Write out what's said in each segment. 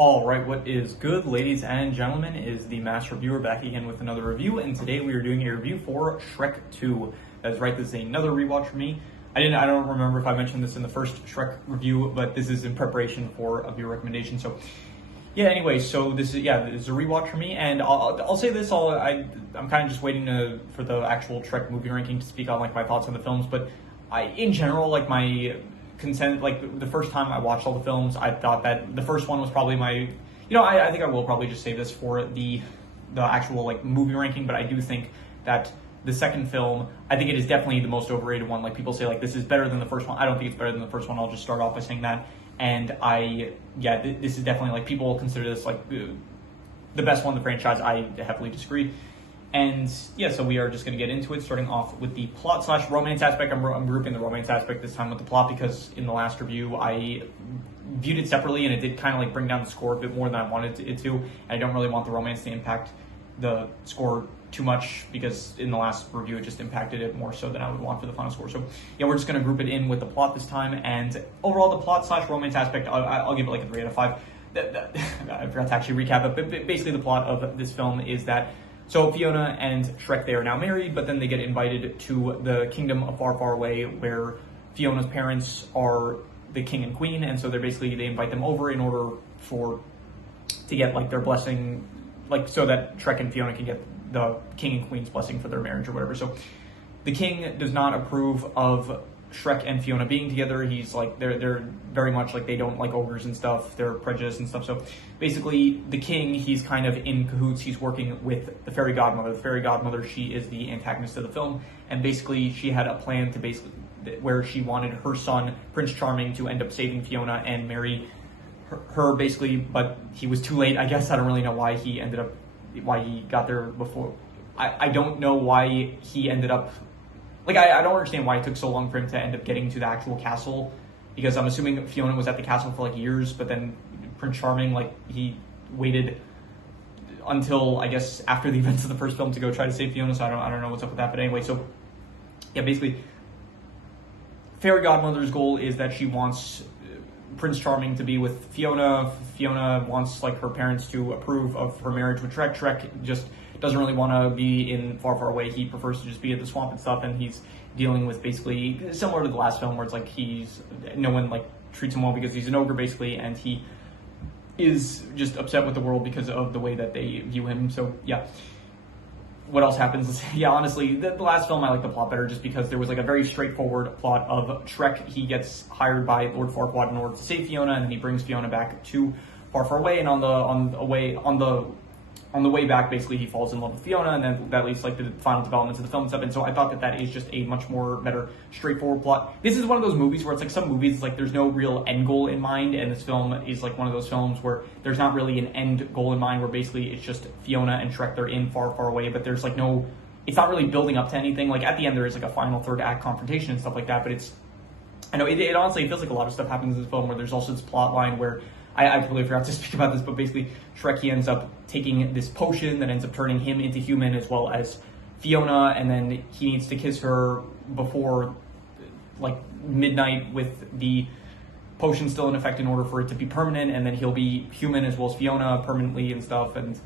All right, what is good, ladies and gentlemen, is the Mass Reviewer back again with another review, and today we are doing a review for Shrek 2. That's right, this is another rewatch for me. I don't remember if I mentioned this in the first Shrek review, but this is in preparation for a viewer recommendation. So, yeah. Anyway, so this is a rewatch for me, and I'll say this. I'm kind of just waiting for the actual Shrek movie ranking to speak on like my thoughts on the films, but in general, like my consent, like the first time I watched all the films, I thought that the first one was probably my, I think I will probably just save this for the actual like movie ranking, but I do think that the second film, I think it is definitely the most overrated one. Like people say like this is better than the first one. I don't think it's better than the first one. I'll just start off by saying that. And this is definitely like people consider this like the best one in the franchise. I heavily disagree. And yeah, so we are just going to get into it, starting off with the plot/romance aspect. I'm grouping the romance aspect this time with the plot because in the last review I viewed it separately and it did kind of like bring down the score a bit more than I wanted it to. And I don't really want the romance to impact the score too much because in the last review it just impacted it more so than I would want for the final score. So yeah, we're just going to group it in with the plot this time. And overall, the plot/romance aspect, I'll give it like a 3 out of 5. I forgot to actually recap it, but basically the plot of this film is that so Fiona and Shrek, they are now married, but then they get invited to the kingdom of far, far away where Fiona's parents are the king and queen, and so they invite them over in order to get like their blessing, like so that Shrek and Fiona can get the king and queen's blessing for their marriage or whatever. So the king does not approve of Shrek and Fiona being together. He's like they're very much like they don't like ogres and stuff. They're prejudiced and stuff. So basically, the king, he's kind of in cahoots. He's working with the fairy godmother. The fairy godmother, she is the antagonist of the film, and basically she had a plan to where she wanted her son Prince Charming to end up saving Fiona and marry her basically, but he was too late. I guess I don't really know why he got there before. I don't know why he ended up. Like, I don't understand why it took so long for him to end up getting to the actual castle, because I'm assuming Fiona was at the castle for like years, but then Prince Charming, like, he waited until, I guess, after the events of the first film to go try to save Fiona, so I don't know what's up with that, but anyway, so, yeah, basically, Fairy Godmother's goal is that she wants Prince Charming to be with Fiona. Fiona wants, like, her parents to approve of her marriage with Shrek. Shrek just doesn't really want to be in far, far away. He prefers to just be at the swamp and stuff, and he's dealing with basically similar to the last film where it's like no one like treats him well because he's an ogre basically, and he is just upset with the world because of the way that they view him. So yeah, what else happens? Yeah, honestly, the last film I like the plot better just because there was like a very straightforward plot of Shrek. He gets hired by Lord Farquaad in order to save Fiona, and then he brings Fiona back to Far, Far Away, and on the way back, basically, he falls in love with Fiona, and then that leads like to the final developments of the film and stuff. And so I thought that is just a much more better, straightforward plot. This is one of those movies where it's like some movies, like there's no real end goal in mind, and this film is like one of those films where there's not really an end goal in mind, where basically it's just Fiona and Shrek, they're in Far, Far Away, but there's like it's not really building up to anything. Like at the end, there is like a final third act confrontation and stuff like that, but I know it honestly feels like a lot of stuff happens in this film where there's also this plot line where I completely forgot to speak about this, but basically Shrek, he ends up taking this potion that ends up turning him into human as well as Fiona, and then he needs to kiss her before like midnight with the potion still in effect in order for it to be permanent, and then he'll be human as well as Fiona permanently and stuff. And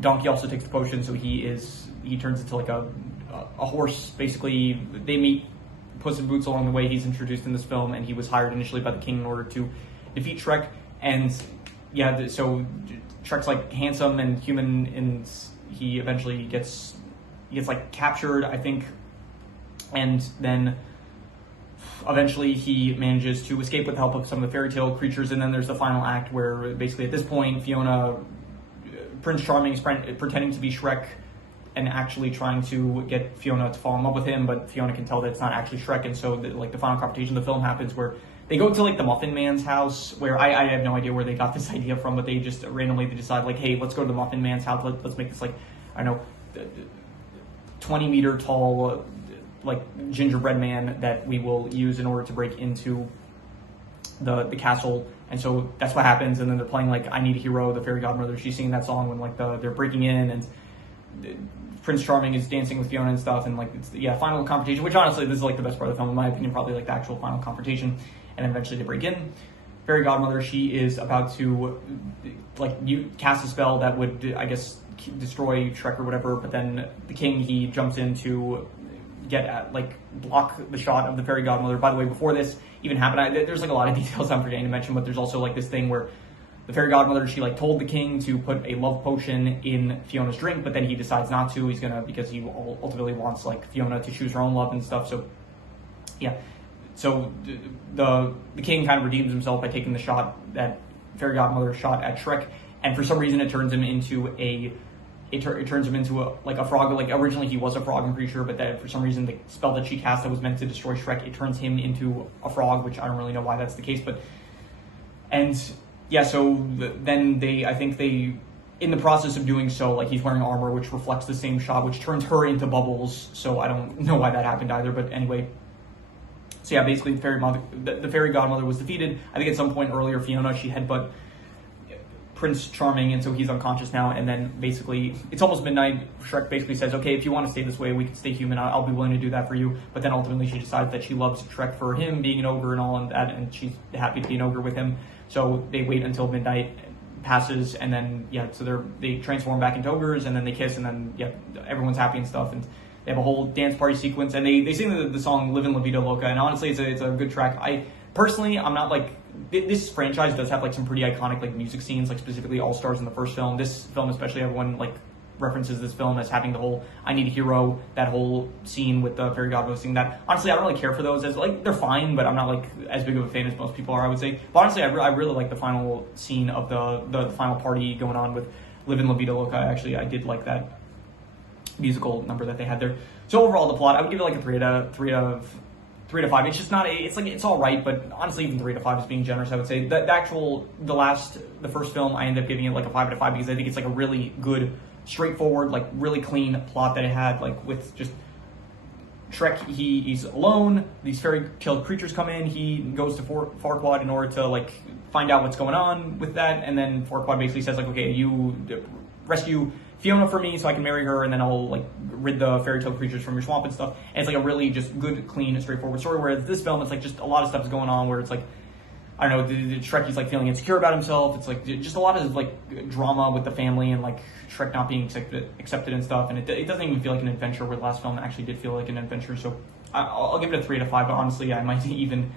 Donkey also takes the potion, so he turns into like a horse. Basically, they meet Puss in Boots along the way. He's introduced in this film, and he was hired initially by the king in order to defeat Shrek. And yeah, so Shrek's like handsome and human, and he eventually gets like captured, I think, and then eventually he manages to escape with the help of some of the fairy tale creatures. And then there's the final act where basically at this point Prince Charming is pretending to be Shrek and actually trying to get Fiona to fall in love with him, but Fiona can tell that it's not actually Shrek. And so the final confrontation of the film happens where they go to like the Muffin Man's house, where I have no idea where they got this idea from, but they just randomly decide like, hey, let's go to the Muffin Man's house. Let's make this like, I don't know, 20-meter tall like gingerbread man that we will use in order to break into the castle. And so that's what happens. And then they're playing like I Need a Hero, the fairy godmother. She's singing that song when like they're breaking in, and Prince Charming is dancing with Fiona and stuff, and like it's final confrontation, which honestly this is like the best part of the film in my opinion, probably like the actual final confrontation. And then eventually they break in. fairy godmother, she is about to like cast a spell that would, I guess, destroy Shrek or whatever. But then the king, he jumps in to block the shot of the fairy godmother. By the way, before this even happened, there's like a lot of details I'm forgetting to mention, but there's also like this thing where the fairy godmother, she like told the king to put a love potion in Fiona's drink, but then he decides not to. Because he ultimately wants like Fiona to choose her own love and stuff. So yeah, so the king kind of redeems himself by taking the shot that fairy godmother shot at Shrek, and for some reason it turns him into a frog. Like originally he was a frog, I'm pretty sure, but that for some reason the spell that she cast that was meant to destroy Shrek, it turns him into a frog, which I don't really know why that's the case, so then in the process of doing so, like he's wearing armor which reflects the same shot, which turns her into bubbles, so I don't know why that happened either, but anyway. So yeah, basically the fairy godmother was defeated. I think at some point earlier, Fiona, she headbutt Prince Charming, and so he's unconscious now, and then basically, it's almost midnight, Shrek basically says, okay, if you want to stay this way, we can stay human, I'll be willing to do that for you, but then ultimately she decides that she loves Shrek for him being an ogre and all of that, and she's happy to be an ogre with him, so they wait until midnight passes, and then, so they transform back into ogres, and then they kiss, and then, everyone's happy and stuff, and they have a whole dance party sequence, and they sing the song Livin' La Vida Loca, and honestly, it's a good track. I'm not like, this franchise does have like some pretty iconic like music scenes, like specifically All Stars in the first film. This film especially, everyone like references this film as having the whole I Need a Hero, that whole scene with the fairy godmother singing that. Honestly, I don't really care for those, as like they're fine, but I'm not like as big of a fan as most people are, I would say. But honestly, I really like the final scene of the final party going on with Livin' La Vida Loca. I did like that musical number that they had there. So overall, the plot, I would give it like a 3 out of 5. It's just not, it's all right, but honestly, even 3 out of 5 is being generous, I would say. The first film, I ended up giving it like a 5 out of 5 because I think it's like a really good, straightforward, like really clean plot that it had, like with just Shrek, he's alone, these fairy-tale creatures come in, he goes to Farquaad in order to like find out what's going on with that, and then Farquaad basically says like, okay, you rescue Fiona for me so I can marry her, and then I'll like rid the fairy tale creatures from your swamp and stuff. And it's like a really just good, clean, straightforward story, whereas this film, it's like just a lot of stuff is going on where it's like, I don't know, Shrek, he's like feeling insecure about himself. It's like just a lot of like drama with the family and like Shrek not being accepted and stuff. And it doesn't even feel like an adventure, where the last film actually did feel like an adventure. So I'll give it a 3 out of 5, but honestly, I might even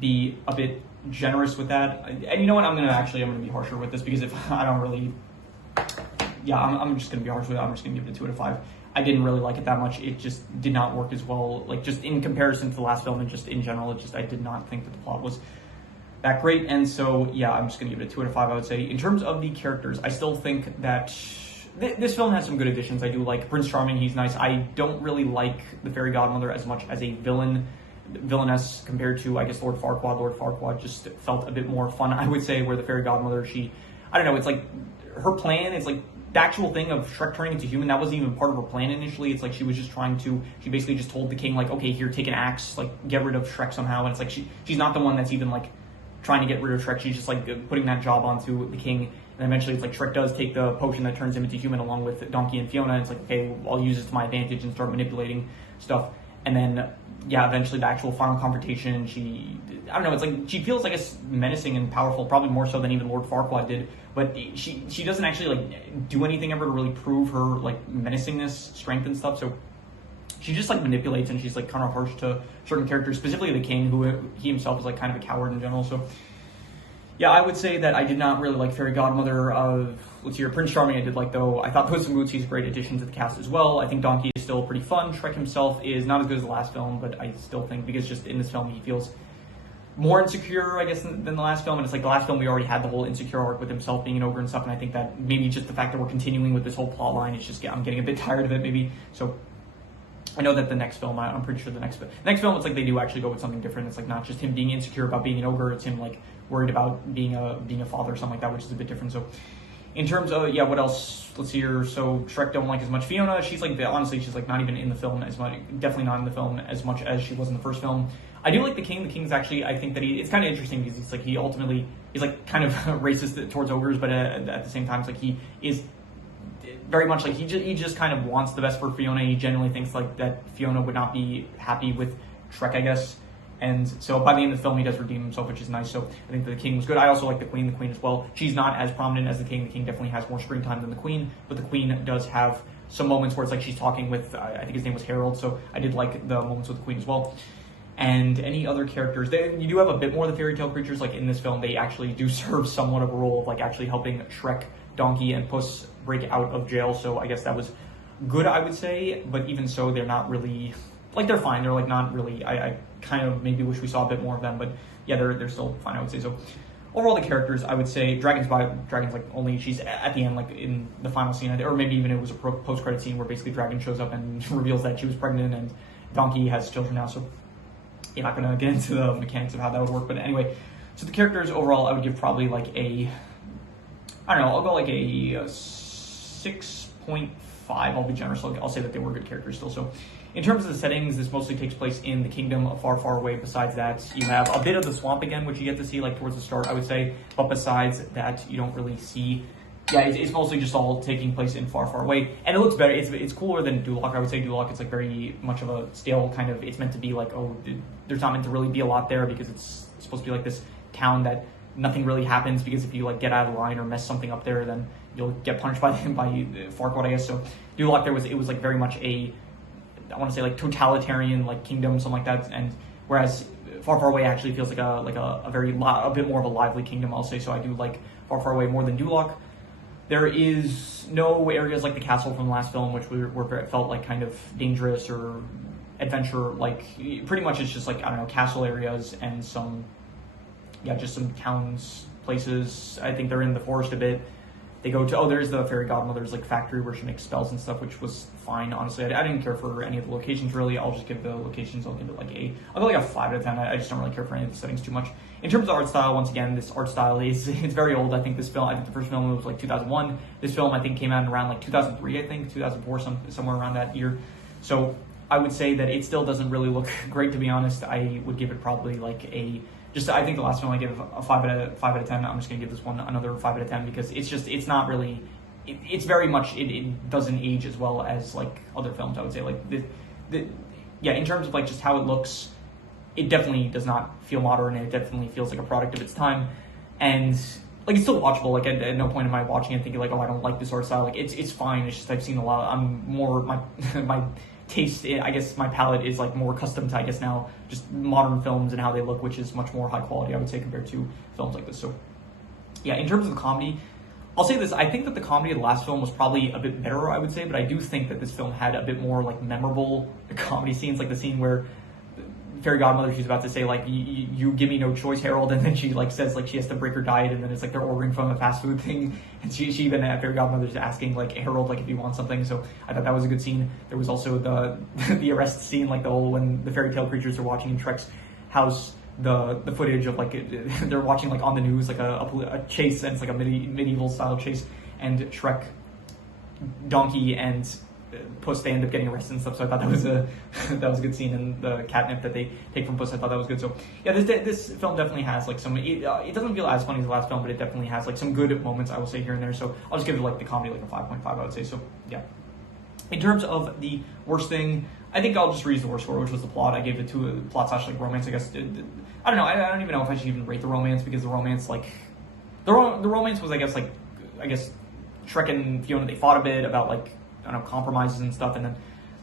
be a bit generous with that. And you know what, I'm gonna be harsher with this, because if I don't really, I'm just gonna be harsh with it. I'm just gonna give it a 2 out of 5. I didn't really like it that much. It just did not work as well, like just in comparison to the last film, and just in general, I did not think that the plot was that great. And so I'm just gonna give it a 2 out of 5, I would say. In terms of the characters, I still think that this film has some good additions. I do like Prince Charming, he's nice. I don't really like the fairy godmother as much as a villainess compared to, I guess, Lord Farquaad. Lord Farquaad just felt a bit more fun, I would say, where the fairy godmother, I don't know, it's like her plan is like the actual thing of Shrek turning into human, that wasn't even part of her plan initially. It's like she was just she basically just told the king like, okay, here, take an axe, like get rid of Shrek somehow. And it's like she's not the one that's even like trying to get rid of Shrek. She's just like putting that job onto the king. And eventually it's like Shrek does take the potion that turns him into human along with Donkey and Fiona. And it's like, okay, I'll use this to my advantage and start manipulating stuff. And then, eventually the actual final confrontation, I don't know, it's like, she feels, I guess, menacing and powerful, probably more so than even Lord Farquaad did, but she doesn't actually, like, do anything ever to really prove her, like, menacingness, strength and stuff, so she just, like, manipulates, and she's, like, kind of harsh to certain characters, specifically the king, who he himself is, like, kind of a coward in general, so I would say that I did not really like Fairy Godmother of, Prince Charming I did like, though. I thought Puss in Boots, he's a great addition to the cast as well. I think Donkey is still pretty fun. Shrek himself is not as good as the last film, but I still think, because just in this film he feels more insecure, I guess, than the last film, and it's like the last film we already had the whole insecure arc with himself being an ogre and stuff, and I think that maybe just the fact that we're continuing with this whole plot line is just, I'm getting a bit tired of it, maybe, so I know that the next film, I'm pretty sure the next film, it's like they do actually go with something different. It's like not just him being insecure about being an ogre, it's him like worried about being a father or something like that, which is a bit different. So in terms of, what else? Let's see here. So Shrek don't like as much Fiona. She's like, honestly, she's like not even in the film as much, definitely not in the film as much as she was in the first film. I do like the king. The king's actually, I think that it's kind of interesting because he's like, he ultimately is like kind of racist towards ogres, but at the same time, it's like he is very much like he just kind of wants the best for Fiona. He genuinely thinks like that Fiona would not be happy with Shrek, I guess. And so by the end of the film, he does redeem himself, which is nice. So I think the king was good. I also like the queen as well. She's not as prominent as the king. The king definitely has more screen time than the queen, but the queen does have some moments where it's like she's talking with, I think his name was Harold, so I did like the moments with the queen as well. And any other characters, you do have a bit more of the fairy tale creatures. Like in this film, they actually do serve somewhat of a role of like actually helping Shrek, Donkey, and Puss break out of jail. So I guess that was good, I would say. But even so, they're not really, like they're fine. They're like not really, I kind of maybe wish we saw a bit more of them. But yeah, they're still fine, I would say. So overall, the characters, I would say Dragon's like only, she's at the end, like in the final scene, or maybe even it was a post-credit scene where basically Dragon shows up and reveals that she was pregnant, and Donkey has children now. So you're not going to get into the mechanics of how that would work. But anyway, so the characters overall, I would give probably like a, I don't know, I'll go like a 6.5. I'll be generous. I'll say that they were good characters still. So in terms of the settings, this mostly takes place in the kingdom of Far, Far Away. Besides that, you have a bit of the swamp again, which you get to see like towards the start, I would say. But besides that, you don't really see. Yeah, it's mostly just all taking place in Far, Far Away, and it looks better. It's cooler than Duloc. I would say Duloc, it's like very much of a stale kind of. It's meant to be like, oh, there's not meant to really be a lot there because it's supposed to be like this town that nothing really happens, because if you like get out of line or mess something up there, then you'll get punished by Farquaad, I guess. So Duloc, it was like very much a, I want to say like totalitarian like kingdom, something like that, and whereas Far, Far Away actually feels like a bit more of a lively kingdom, I'll say. So I do like Far, Far Away more than Duloc. There is no areas like the castle from the last film, which felt like kind of dangerous or adventure. Like pretty much it's just like, I don't know, castle areas and just some towns, places. I think they're in the forest a bit. They go to, there's the fairy godmother's like factory where she makes spells and stuff, which was fine, honestly. I didn't care for any of the locations really. I'll just give the locations, I'll give it like I'll go like a 5 out of 10. I just don't really care for any of the settings too much. In terms of art style, once again, this art style it's very old. I think the first film was like 2001. This film I think came out around like 2003, I think 2004, somewhere around that year. So I would say that it still doesn't really look great, to be honest. I would give it probably like I think the last film I gave a 5 out of 10. I'm just gonna give this one another 5 out of 10 because it's not really, it's very much, it doesn't age as well as like other films, I would say. Like in terms of like just how it looks, it definitely does not feel modern, and it definitely feels like a product of its time. And like it's still watchable. Like at no point am I watching it thinking like, oh, I don't like this art style. Like it's fine. It's just I've seen a lot. I'm more my taste, I guess my palette is like more accustomed to, I guess now, just modern films and how they look, which is much more high quality, I would say, compared to films like this. So yeah, in terms of the comedy, I'll say this, I think that the comedy of the last film was probably a bit better, I would say, but I do think that this film had a bit more like memorable comedy scenes, like the scene where fairy godmother, she's about to say like, you give me no choice, Harold, and then she like says like she has to break her diet, and then it's like they're ordering from a fast food thing, and she even fairy godmother's asking like Harold like if he wants something. So I thought that was a good scene. There was also the arrest scene, like the whole when the fairy tale creatures are watching in Shrek's house, the footage of like they're watching like on the news like a chase, and it's like a medieval style chase, and Shrek, Donkey, and Puss, they end up getting arrested and stuff. So I thought that was a good scene, and the catnip that they take from Puss, I thought that was good. So yeah, this film definitely has like some. It doesn't feel as funny as the last film, but it definitely has like some good moments, I will say, here and there. So I'll just give it like the comedy like a 5.5, I would say. So yeah. In terms of the worst thing, I think I'll just read the worst score, which was the plot. I gave it to a plot / like romance, I guess. I don't know. I don't even know if I should even rate the romance, because the romance like the romance was I guess Shrek and Fiona, they fought a bit about like, I don't know, compromises and stuff, and then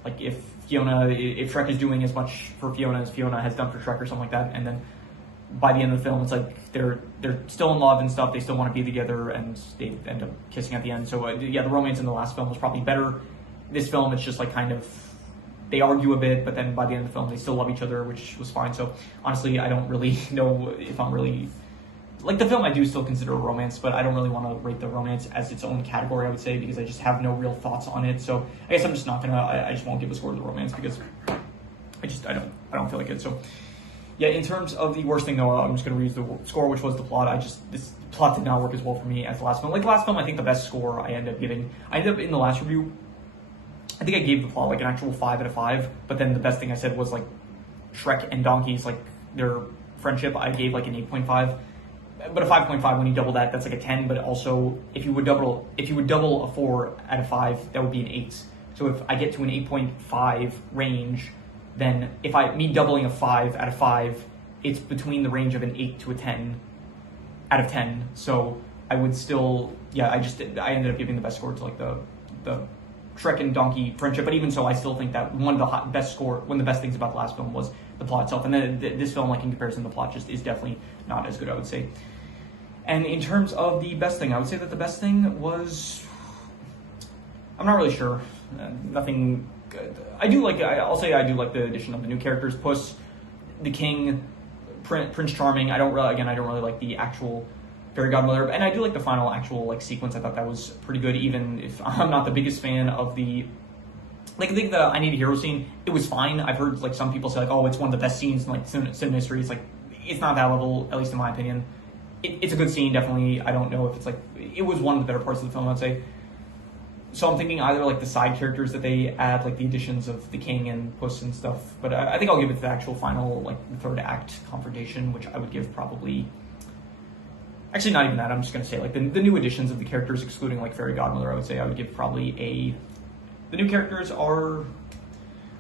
like if Shrek is doing as much for Fiona as Fiona has done for Shrek or something like that, and then by the end of the film it's like they're still in love and stuff, they still want to be together, and they end up kissing at the end. So yeah, the romance in the last film was probably better. This film, it's just like kind of, they argue a bit, but then by the end of the film they still love each other, which was fine. So honestly, I don't really know if I'm really, like the film I do still consider a romance, but I don't really want to rate the romance as its own category, I would say, because I just have no real thoughts on it. So I guess I'm just not gonna, I just won't give a score to the romance, because I don't feel like it. So yeah, in terms of the worst thing though, I'm just gonna read the score, which was the plot. This plot did not work as well for me as the last film. Like the last film, I think the best score I ended up in the last review, I think I gave the plot like an actual 5 out of 5, but then the best thing I said was like Shrek and Donkey's, like their friendship, I gave like an 8.5. But a 5.5, when you double that, that's like a 10. But also, if you would double a 4 out of 5, that would be an 8. So if I get to an 8.5 range, then if me doubling a 5 out of 5, it's between the range of an 8 to a 10 out of 10. So I would still, yeah, I ended up giving the best score to like the Shrek and Donkey friendship. But even so, I still think that one of the best things about the last film was the plot itself. And then this film, like in comparison, the plot just is definitely not as good, I would say. And in terms of the best thing, I would say that the best thing was, I'm not really sure. Nothing good. I'll say I do like the addition of the new characters, Puss, the King, Prince Charming. I don't really like the actual fairy godmother, and I do like the final actual like sequence. I thought that was pretty good, even if I'm not the biggest fan of the, like, I think the I Need a Hero scene, it was fine. I've heard like some people say like, oh, it's one of the best scenes in like cinema history. It's like, it's not that level, at least in my opinion. It's a good scene, definitely. I don't know if it's like, it was one of the better parts of the film, I'd say. So I'm thinking either like the side characters that they add, like the additions of the King and Puss and stuff. But I think I'll give it to the actual final, like the third act confrontation, which I would give probably, actually not even that. I'm just gonna say like the new additions of the characters, excluding like Fairy Godmother. I would say I would give probably the new characters are,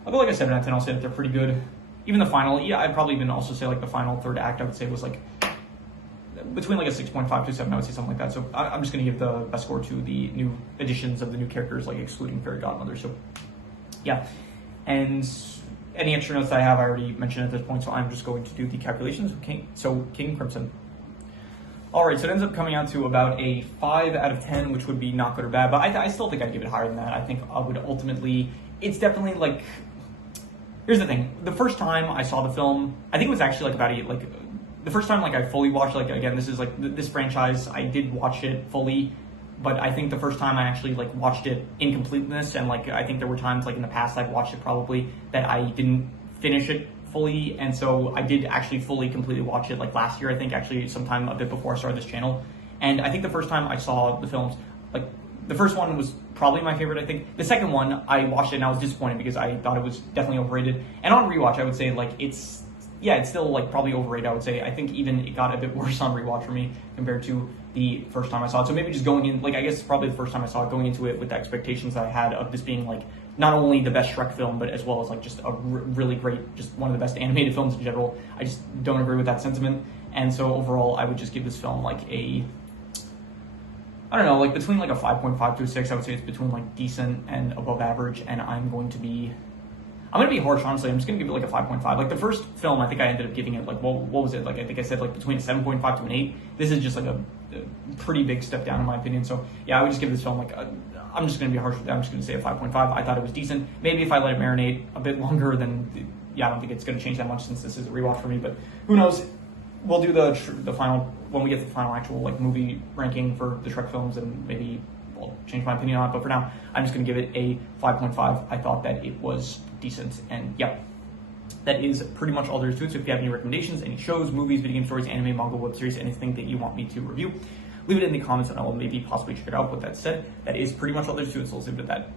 I'll go like a 7 out of 10. I'll say that they're pretty good. Even the final, yeah, I'd probably even also say like the final third act, I would say was like between like a 6.5 to 7, I would say something like that. So I'm just going to give the best score to the new additions of the new characters, like excluding Fairy Godmother. So yeah, and any extra notes that I have, I already mentioned at this point, so I'm just going to do the calculations. King Crimson. All right, so it ends up coming out to about a 5 out of 10, which would be not good or bad, but I still think I'd give it higher than that. I think I would ultimately, it's definitely like, here's the thing. The first time I saw the film, I think it was actually the first time like I fully watched, like again, this is like this franchise, I did watch it fully, but I think the first time I actually like watched it in completeness, and like I think there were times like in the past I've watched it probably that I didn't finish it fully, and so I did actually fully completely watch it like last year, I think, actually sometime a bit before I started this channel. And I think the first time I saw the films, like the first one was probably my favorite, I think. The second one, I watched it and I was disappointed because I thought it was definitely overrated. And on rewatch, I would say like it's still like probably overrated, I would say. I think even it got a bit worse on rewatch for me compared to the first time I saw it. So maybe just going in, like I guess probably the first time I saw it, going into it with the expectations that I had of this being like not only the best Shrek film, but as well as like just a really great, just one of the best animated films in general. I just don't agree with that sentiment. And so overall, I would just give this film like a, I don't know, like between like a 5.5 to a 6. I would say it's between like decent and above average. And I'm going to be harsh, honestly. I'm just going to give it like a 5.5. Like the first film, I think I ended up giving it like, what was it? Like I think I said like between a 7.5 to an 8. This is just like a pretty big step down in my opinion. So yeah, I would just give this film like I'm just going to be harsh with that. I'm just going to say a 5.5. I thought it was decent. Maybe if I let it marinate a bit longer, then yeah, I don't think it's going to change that much since this is a rewatch for me. But who knows? We'll do the final when we get to the final actual like movie ranking for the Shrek films, and maybe I'll change my opinion on it. But for now, I'm just going to give it a 5.5. I thought that it was decent, and yeah, that is pretty much all there is to it. So if you have any recommendations, any shows, movies, video game stories, anime, manga, web series, anything that you want me to review, leave it in the comments and I will maybe possibly check it out. With that said, that is pretty much all there is to it, so let's leave it at that.